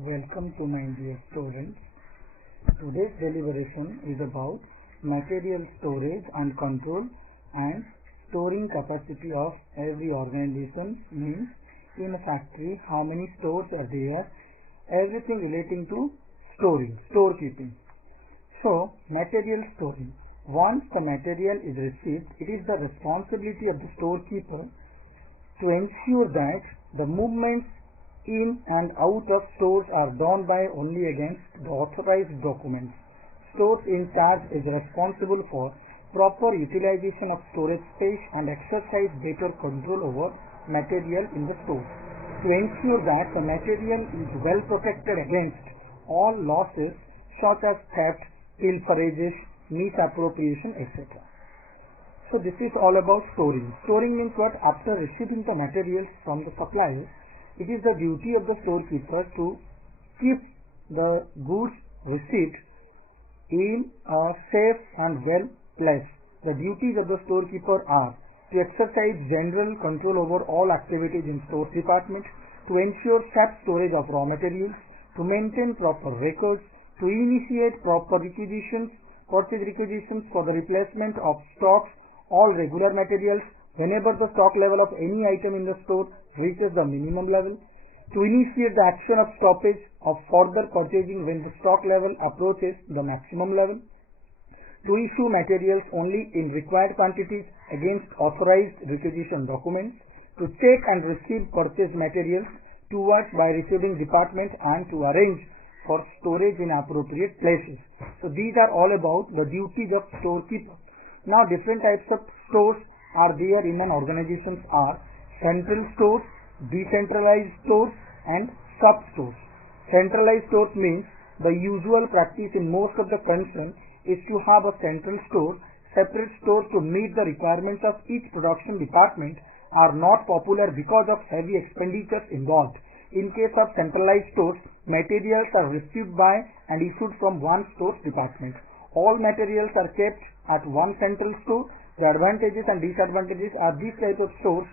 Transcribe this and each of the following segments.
Welcome to my dear students. Today's deliberation is about material storage and control and storing capacity of every organization, means in a factory how many stores are there, everything relating to storekeeping. So, material storing. Once the material is received, it is the responsibility of the storekeeper to ensure that the movements in and out of stores are done by only against the authorized documents. Stores in charge is responsible for proper utilization of storage space and exercise better control over material in the store to ensure that the material is well protected against all losses such as theft, pilferages, misappropriation, etc. So this is all about storing. Storing means what? After receiving the materials from the suppliers, it is the duty of the storekeeper to keep the goods received in a safe and well place. The duties of the storekeeper are to exercise general control over all activities in stores department, to ensure safe storage of raw materials, to maintain proper records, to initiate proper purchase requisitions for the replacement of stocks, all regular materials, whenever the stock level of any item in the store reaches the minimum level, to initiate the action of stoppage of further purchasing when the stock level approaches the maximum level, to issue materials only in required quantities against authorized requisition documents, to check and receive purchased materials towards by receiving department, and to arrange for storage in appropriate places. So these are all about the duties of storekeeper. Now different types of stores are there in an organization are central stores, decentralized stores and sub-stores. Centralized stores means the usual practice in most of the country is to have a central store. Separate stores to meet the requirements of each production department are not popular because of heavy expenditures involved. In case of centralized stores, materials are received by and issued from one store's department. All materials are kept at one central store. The advantages and disadvantages are these type of stores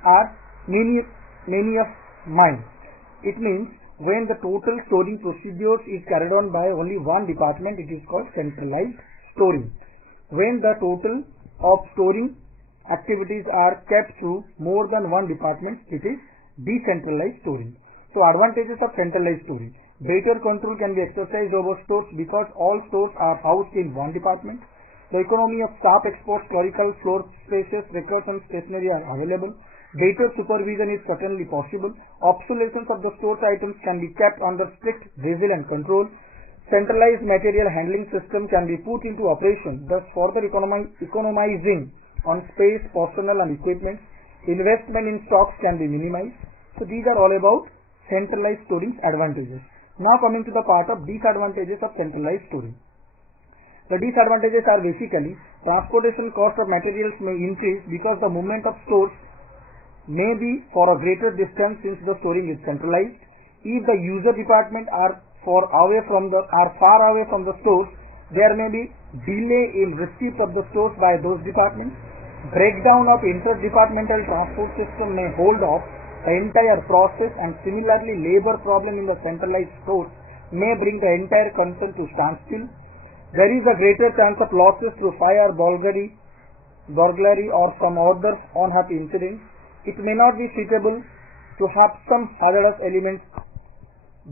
are many of mine. It means when the total storing procedures is carried on by only one department, it is called centralized storing. When the total of storing activities are kept through more than one department, it is decentralized storing. So advantages of centralized storing: better control can be exercised over stores because all stores are housed in one department. The economy of staff, exports, clerical, floor spaces, records and stationery are available. Better supervision is certainly possible. Obsolescence of the store's items can be kept under strict vigilant control. Centralized material handling system can be put into operation, thus further economizing on space, personnel and equipment. Investment in stocks can be minimized. So these are all about centralized storing advantages. Now coming to the part of disadvantages of centralized storing. The disadvantages are basically transportation cost of materials may increase because the movement of stores may be for a greater distance since the storing is centralized. If the user department are far away from the stores, there may be delay in receipt of the stores by those departments. Breakdown of inter-departmental transport system may hold up the entire process, and similarly labor problem in the centralized stores may bring the entire concern to standstill. There is a greater chance of losses through fire, burglary or some other unhappy incidents. It may not be suitable to have some hazardous elements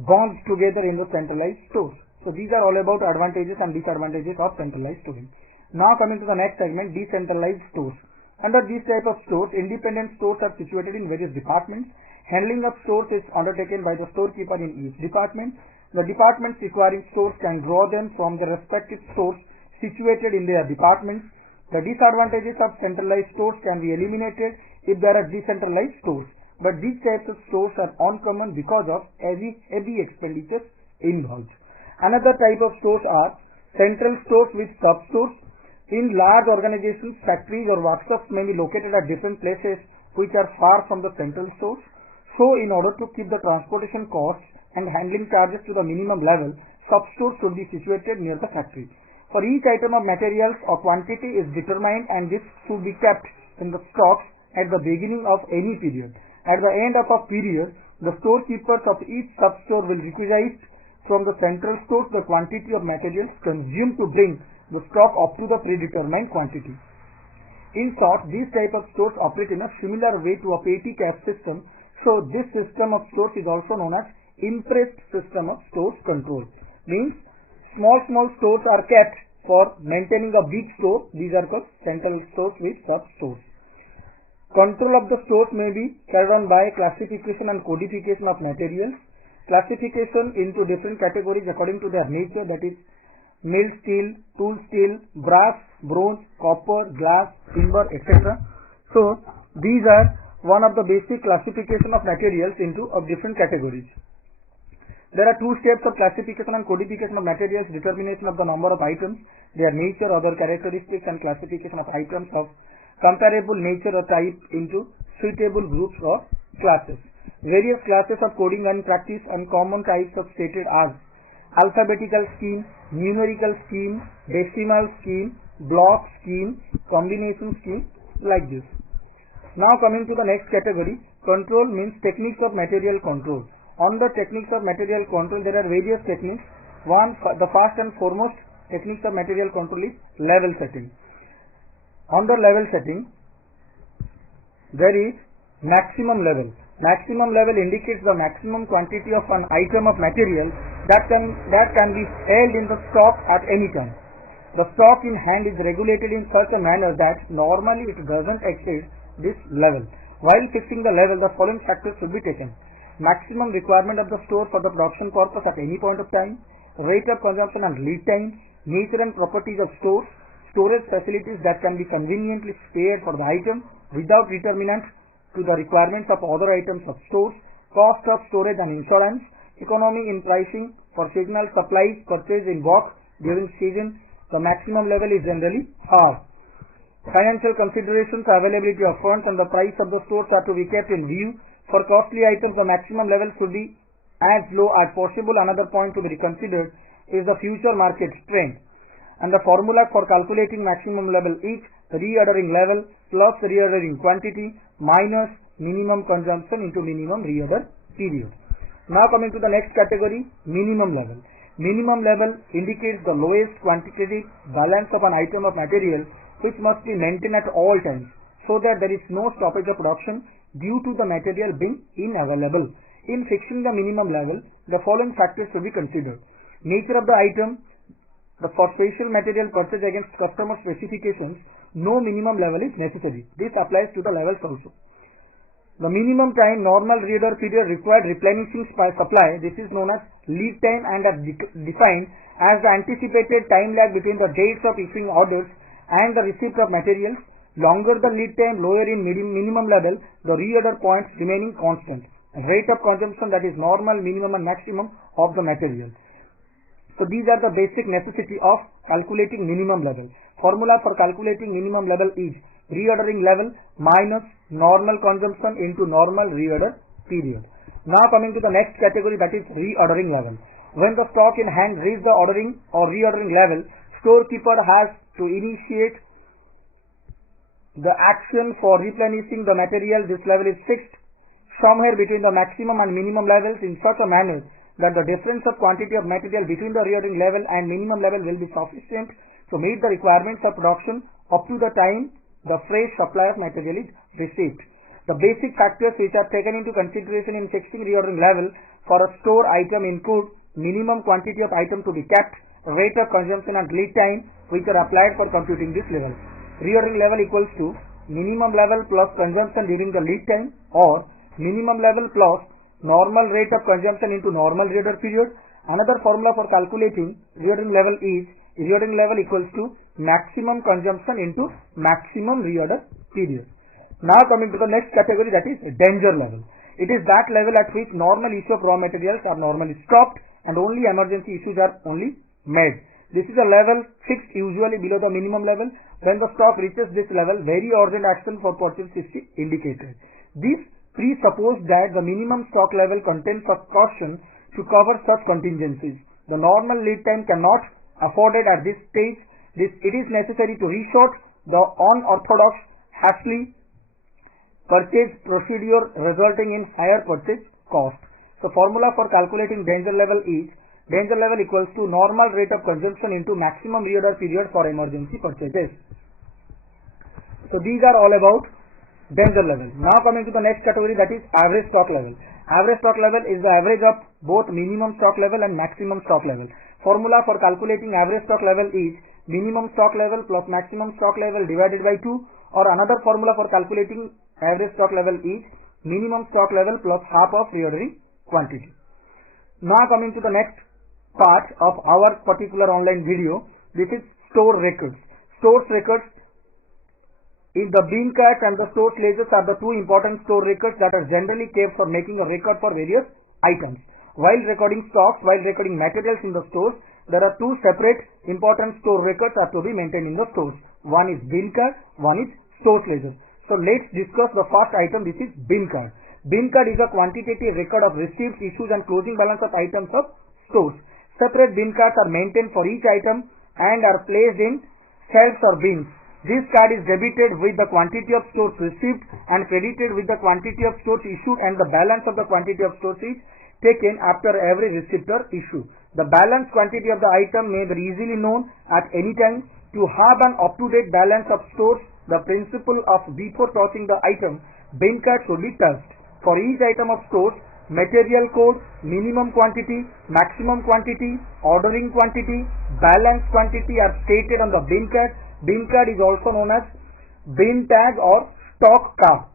bound together in the centralized stores. So these are all about advantages and disadvantages of centralized storing. Now coming to the next segment, decentralized stores. Under these type of stores, independent stores are situated in various departments. Handling of stores is undertaken by the storekeeper in each department. The departments requiring stores can draw them from the respective stores situated in their departments. The disadvantages of centralized stores can be eliminated if there are decentralized stores, but these types of stores are uncommon because of heavy expenditures involved. Another type of stores are central stores with sub-stores. In large organizations, factories or workshops may be located at different places which are far from the central stores. So in order to keep the transportation costs and handling charges to the minimum level, sub-stores should be situated near the factory. For each item of materials, a quantity is determined and this should be kept in the stocks at the beginning of any period. At the end of a period, The storekeepers of each sub-store will requisition from the central stores the quantity of materials consumed to bring the stock up to the predetermined quantity. In short, these type of stores operate in a similar way to a petty cash system. So this system of stores is also known as impressed system of stores control. Means small stores are kept for maintaining a big store. These are called central stores with sub stores. Control of the stores may be carried on by classification and codification of materials. Classification into different categories according to their nature, that is mill steel, tool steel, brass, bronze, copper, glass, timber, etc. So these are one of the basic classification of materials into different categories. There are two steps of classification and codification of materials: determination of the number of items, their nature, other characteristics, and classification of items of comparable nature or type into suitable groups or classes. Various classes of coding and practice and common types of stated as alphabetical scheme, numerical scheme, decimal scheme, block scheme, combination scheme, like this. Now coming to the next category, control means techniques of material control. On the techniques of material control, there are various techniques. The first and foremost techniques of material control is level setting. On the level setting, there is maximum level. Maximum level indicates the maximum quantity of an item of material that can be held in the stock at any time. The stock in hand is regulated in such a manner that normally it doesn't exceed this level. While fixing the level, the following factors should be taken: maximum requirement of the store for the production purpose at any point of time, rate of consumption and lead time, nature and properties of stores, storage facilities that can be conveniently spared for the item without determinant to the requirements of other items of stores, cost of storage and insurance, economy in pricing for seasonal supplies purchased in bulk during season. The maximum level is generally half. Financial considerations, availability of funds, and the price of the stores are to be kept in view. For costly items, the maximum level should be as low as possible. Another point to be considered is the future market trend. And the formula for calculating maximum level is reordering level plus reordering quantity minus minimum consumption into minimum reorder period. Now coming to the next category, minimum level. Minimum level indicates the lowest quantitative balance of an item of material which must be maintained at all times so that there is no stoppage of production due to the material being unavailable. In fixing the minimum level, the following factors should be considered: nature of the item. For special material purchased against customer specifications, no minimum level is necessary. This applies to the levels also. The minimum time normal reorder period required replenishing supply, this is known as lead time and are defined as the anticipated time lag between the dates of issuing orders and the receipt of materials. Longer the lead time, lower in minimum level, the reorder points remaining constant. Rate of consumption, that is normal, minimum and maximum of the material. So these are the basic necessity of calculating minimum level. Formula for calculating minimum level is reordering level minus normal consumption into normal reorder period. Now coming to the next category, that is reordering level. When the stock in hand reaches the ordering or reordering level, storekeeper has to initiate the action for replenishing the material. This level is fixed somewhere between the maximum and minimum levels in such a manner that the difference of quantity of material between the reordering level and minimum level will be sufficient to meet the requirements of production up to the time the fresh supply of material is received. The basic factors which are taken into consideration in fixing reordering level for a store item include minimum quantity of item to be kept, rate of consumption and lead time, which are applied for computing this level. Reordering level equals to minimum level plus consumption during the lead time, or minimum level plus normal rate of consumption into normal reorder period. Another formula for calculating reordering level is reordering level equals to maximum consumption into maximum reorder period. Now coming to the next category, that is danger level. It is that level at which normal issue of raw materials are normally stopped and only emergency issues are only made. This is a level fixed usually below the minimum level. When the stock reaches this level, very urgent action for purchase is indicated. This presuppose that the minimum stock level contains a caution to cover such contingencies. The normal lead time cannot afforded at this stage. It is necessary to resort the unorthodox, hastily purchase procedure resulting in higher purchase cost. So formula for calculating danger level is danger level equals to normal rate of consumption into maximum reorder period for emergency purchases. So these are all about danger level. Now coming to the next category, that is average stock level. Average stock level is the average of both minimum stock level and maximum stock level. Formula for calculating average stock level is minimum stock level plus maximum stock level divided by 2, or another formula for calculating average stock level is minimum stock level plus half of reordering quantity. Now coming to the next part of our particular online video, this is store records. Stores records in the bean cards and the stores ledgers are the two important store records that are generally kept for making a record for various items. While recording stocks, while recording materials in the stores, there are two separate important store records are to be maintained in the stores. One is bean card, one is stores ledger. So let's discuss the first item. This is bean card. Bean card is a quantitative record of receipts, issues and closing balance of items of stores. Separate bean cards are maintained for each item and are placed in shelves or bins. This card is debited with the quantity of stores received and credited with the quantity of stores issued, and the balance of the quantity of stores is taken after every receipt or issue. The balance quantity of the item may be easily known at any time. To have an up-to-date balance of stores, the principle of before touching the item, bean card should be touched. For each item of stores, material code, minimum quantity, maximum quantity, ordering quantity, balance quantity are stated on the bean card. Bean card is also known as bean tag or stock card.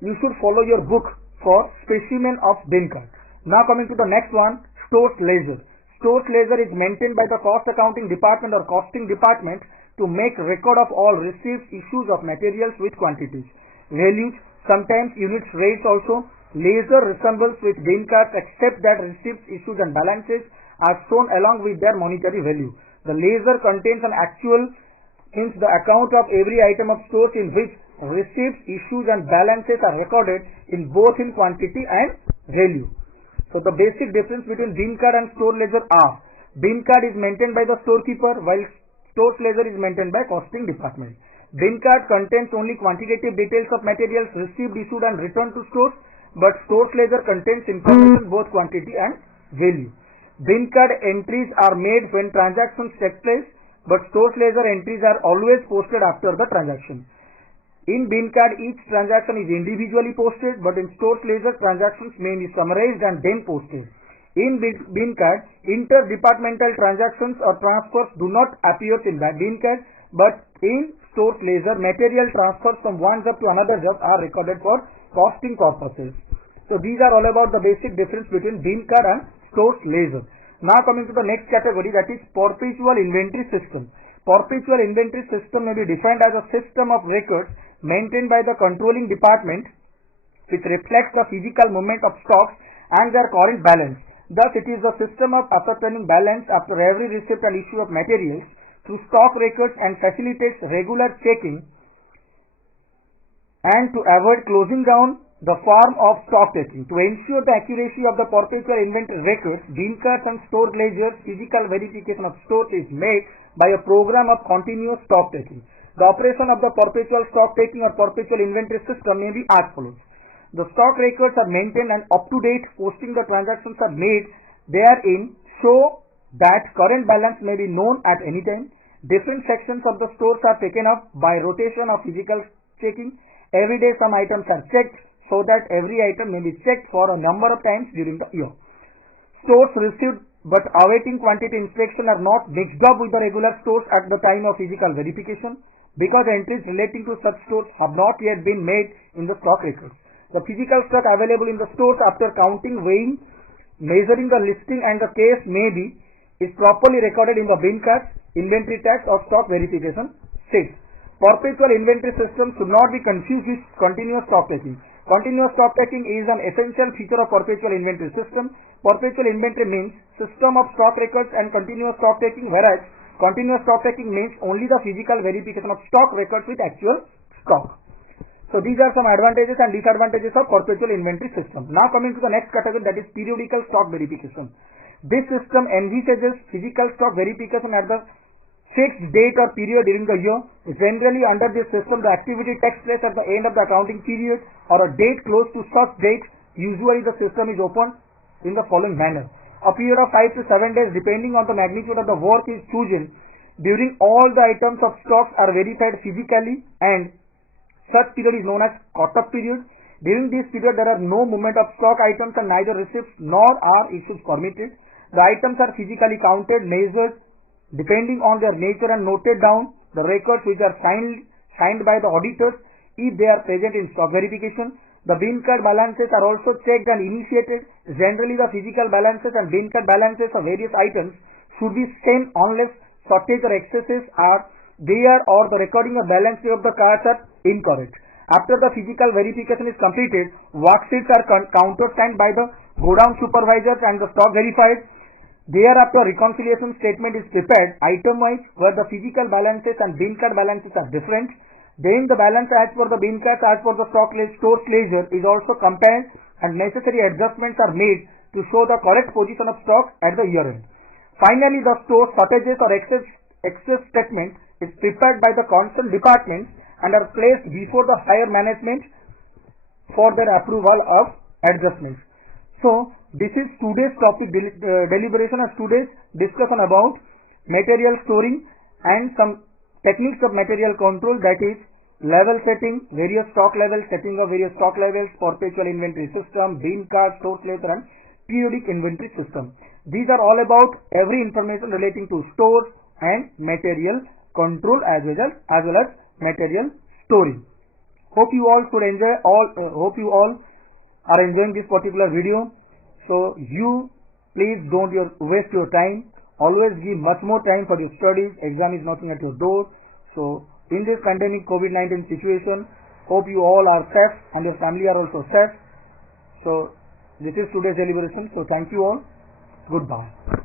You should follow your book for specimen of bean card. Now coming to the next one, stores ledger. Stores ledger is maintained by the cost accounting department or costing department to make record of all receipts, issues of materials with quantities, values, sometimes units, rates also. Ledger resembles with bean cards except that receipts, issues and balances are shown along with their monetary value. The ledger contains an actual, means the account of every item of stores in which receipts, issues and balances are recorded in both in quantity and value. So the basic difference between bean card and store ledger are: bean card is maintained by the storekeeper while stores ledger is maintained by costing department. Bean card contains only quantitative details of materials received, issued and returned to stores, but stores ledger contains information both quantity and value. Bean card entries are made when transactions take place, but stores ledger entries are always posted after the transaction. In bean card, each transaction is individually posted, but in stores ledger, transactions may be summarized and then posted. In bean card, interdepartmental transactions or transfers do not appear in the bean card, but in stores ledger, material transfers from one job to another job are recorded for costing purposes. So these are all about the basic difference between bean card and stores ledger. Now coming to the next category, that is perpetual inventory system. Perpetual inventory system may be defined as a system of records maintained by the controlling department which reflects the physical movement of stocks and their current balance. Thus, it is a system of ascertaining balance after every receipt and issue of materials through stock records and facilitates regular checking and to avoid closing down the form of stock taking. To ensure the accuracy of the perpetual inventory records, bean cards and store ledgers, physical verification of stores is made by a program of continuous stock taking. The operation of the perpetual stock taking or perpetual inventory system may be as follows. The stock records are maintained and up to date. Posting the transactions are made therein show that current balance may be known at any time. Different sections of the stores are taken up by rotation of physical checking. Every day some items are checked so that every item may be checked for a number of times during the year. Stores received but awaiting quantity inspection are not mixed up with the regular stores at the time of physical verification, because entries relating to such stores have not yet been made in the stock records. The physical stock available in the stores after counting, weighing, measuring the listing and the case may be is properly recorded in the bean cards, inventory tags or stock verification sheets. Perpetual inventory system should not be confused with continuous stock taking. Continuous stock taking is an essential feature of perpetual inventory system. Perpetual inventory means system of stock records and continuous stock taking, whereas continuous stock taking means only the physical verification of stock records with actual stock. So these are some advantages and disadvantages of perpetual inventory system. Now coming to the next category, that is periodical stock verification. This system envisages physical stock verification at the fixed date or period during the year. Generally under this system, the activity takes place at the end of the accounting period or a date close to such date Usually the system is opened in the following manner. A period of 5 to 7 days depending on the magnitude of the work is chosen. During all the items of stocks are verified physically and such period is known as cut-off period. During this period there are no movement of stock items and neither receipts nor are issues permitted. The items are physically counted, measured depending on their nature and noted down. The records which are signed by the auditors if they are present in stock verification. The bin card balances are also checked and initiated. Generally the physical balances and bin card balances of various items should be same unless shortage or excesses are there or the recording of balance sheet of the cards are incorrect. After the physical verification is completed, worksheets are countersigned by the godown supervisors and the stock verified. Thereafter, reconciliation statement is prepared item-wise where the physical balances and bin card balances are different. Then the balance as per the bin cards as per the store's ledger is also compared and necessary adjustments are made to show the correct position of stock at the year end. Finally, the store shortages or excess statement is prepared by the concerned departments and are placed before the higher management for their approval of adjustments. So, this is today's topic deliberation of today's discussion about material storing and some techniques of material control, that is level setting, various stock levels, setting of various stock levels, perpetual inventory system, bin card, store ledger and periodic inventory system. These are all about every information relating to stores and material control as well as material storing. Hope you all are enjoying this particular video. So you please don't waste your time. Always give much more time for your studies. Exam is knocking at your door. So in this pandemic COVID-19 situation, hope you all are safe and your family are also safe. So this is today's deliberation. So thank you all. Goodbye.